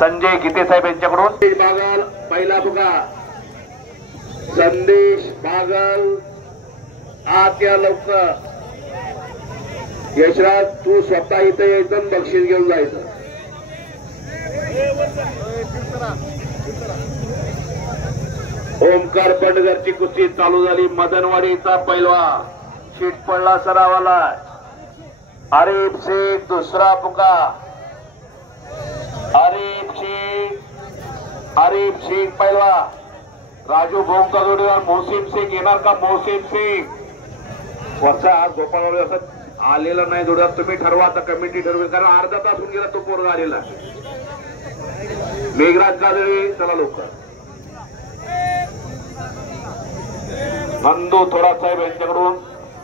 संजय गीते साहेब यांच्याकडून बागल पहिला बुगा संदेश बागल आत या लवकर. यशराज तू स्वतः इथे यायचं बक्षीस घेऊन जायचं. ओमकार बंडगरची कुस्ती चालू झाली. मदनवाडीचा पैलवान शीट पडला सरावाला. आरिफ शेख दुसरा पुका. आरिफ शेख पैलवान. राजू भोंका जोडीवर मोहसिन शेख येणार का? मोहसिन शेख वरचा आज गोपाळ असं आलेला नाही जोड्यात. तुम्ही ठरवा आता, कमिटी ठरवेल, कारण अर्धा तास होऊन गेला तो पोरगा आलेला. मेघराज काजळे चला लवकर. नंदू थोडा साहेब यांच्याकडून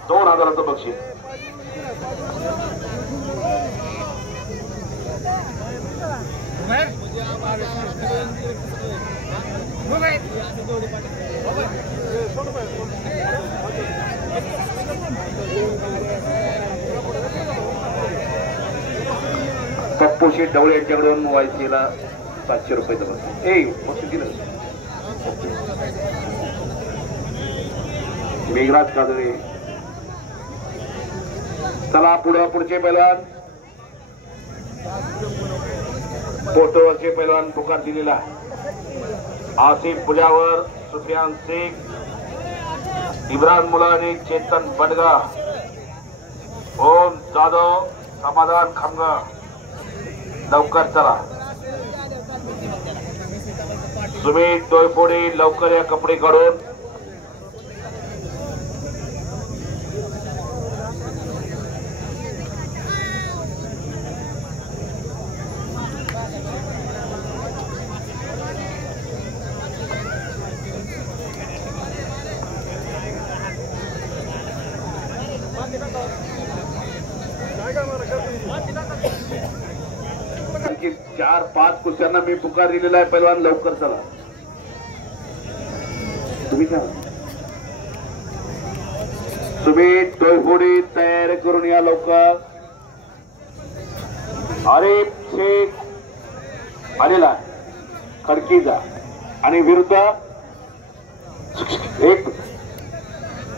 2000चं बक्षीस. पप्पू शेठ ढवळे यांच्याकडून मोबाईलला 700 रुपये. मेघराज काजळे चला पुढचे पैलवान. फोटोवरचे पैलवान पुकार दिलेला. आसिफ पुजावर, सुफियान शेख, इब्राहिम मुलानी, चेतन बडगा, ओम जाधव, समाधान खामगा. लवकर चला. सुमित डोयफोडे लवकर या कपडे काढून. आणखी 4-5 कुस्त्यांना मी पुकार दिलेला आहे. पैलवान लवकर चला. तुम्ही काय सुमित डोयफोडी तयारी करून या लवकर. आरिफ शेख आलेला खडकीचा आणि विरुद्ध एक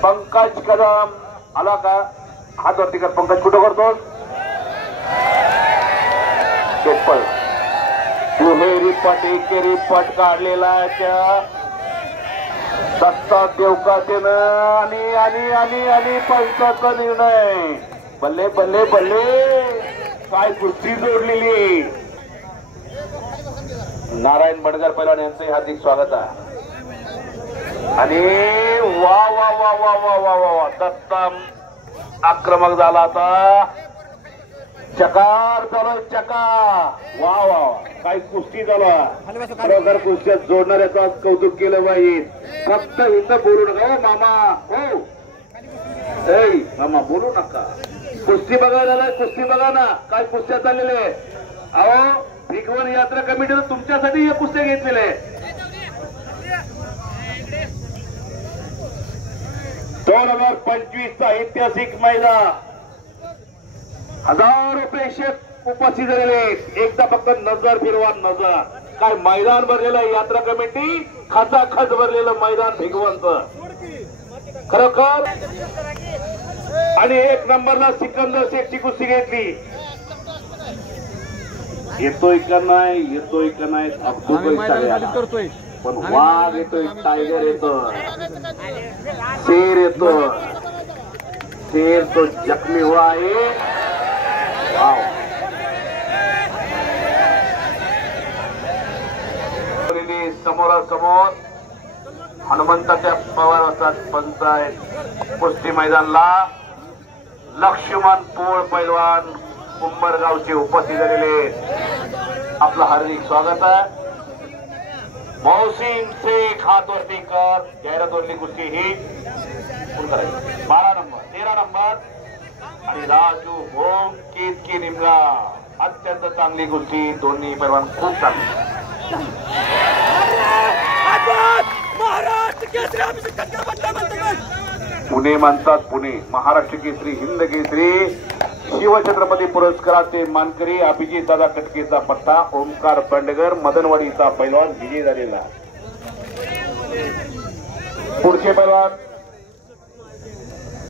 पंकज कदम आला का? हात वरती कर. पंकज कुठं करतोस? दुहेरी पट एकेरी पट काढलेला त्या दत्ता देवकातेनं आणि आणि आणि आणि पंचाचा निर्णय. बल्ले बल्ले बल्ले काय कुस्ती जोडलेली. नारायण बडगर पैलवान यांचे हार्दिक स्वागत आहे. आणि वा वा वा वा वा वा वा दत्ता आक्रमक झाला. आता चकार चालू. चका वा वा काय कुस्ती चालू. खरोखर कुस्त्यात जोडणाऱ्याचं आज कौतुक केलं पाहिजे. फक्त इथं बोलू नका हो मामा. हो मामा बोलू नका. कुस्ती बघायला कुस्ती बघा ना काय कुस्त्या चाललेले. अहो भिगवण यात्रा कमिटीनं तुमच्यासाठी हे कुस्त्या घेतलेले. 2025चा ऐतिहासिक मैदान. हजारो प्रेक्षक उपस्थित झालेले. एकदा फक्त नजर फिरवा. नजर काय मैदान भरलेलं यात्रा कमिटी. खचाखच भरलेलं मैदान भिगवणचं खरोखर. आणि 1 नंबरला सिकंदर शेखची कुस्ती घेतली. येतोय का नाही येतोय का नाही करतोय. पण वाघ येतोय, टायगर येतो, शेर येतो. शेर तो जखमी हुआ आहे. समोरासमोर हनुमंताच्या पवारात पंचायत कुस्ती मैदानला लक्ष्मण पोळ पैलवान कुंभरगावचे उपस्थित झालेले. आपलं हार्दिक स्वागत आहे. मोहसिन शेख हातवरती कर. जाहिरातवरली कुस्ती ही 12 नंबर 13 नंबर आणि राजू भोंग केतकी निमगा. अत्यंत चांगली कुस्ती. दोन्ही पैलवान खूप चांगली. पुणे म्हणतात. पुणे महाराष्ट्र केसरी, हिंद केसरी शिवछत्रपती पुरस्काराचे मानकरी अभिजित दादा कटकेचा पट्टा ओमकार बंडगर मदनवाडीचा पैलवान विजय झालेला. पुढचे पैलवान